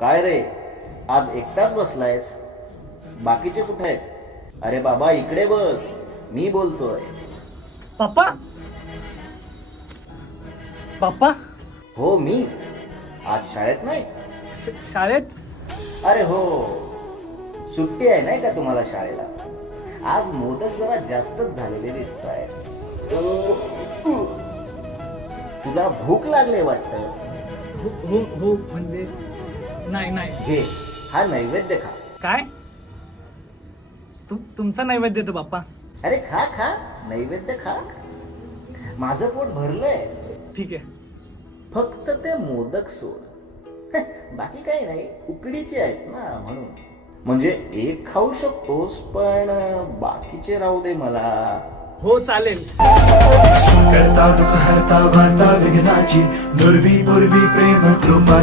काय रे, आज एकटाच बसलायस? बाकीचे कुठे आहेत? अरे बाबा इकडे बघ, मी बोलतोय. पप्पा पप्पा हो मीच. आज शाळेत नाही? शाळेत अरे हो, सुट्टी आहे नाही का तुम्हाला शाळेला? आज मोदक जरा जास्तच झालेले दिसत आहे. तुला भूक लागले वाटतं. हो हो हो म्हणजे नाही नाही घे, हा नैवेद्य खा. काय तुमचा नैवेद्य देतो बाप्पा. अरे खा खा, नैवेद्य खा. माझं पोट भरलंय. ठीक आहे. फक्त ते मोदक सोड. बाकी काही नाही, उकडीचे आहेत ना म्हणून. म्हणजे एक खाऊ शकतोस, पण बाकीचे राहू दे मला. हो चालेल. करता दुःख हरता वार्ता विघ्नाची, दुर्वी पूर्वी प्रेम कृपा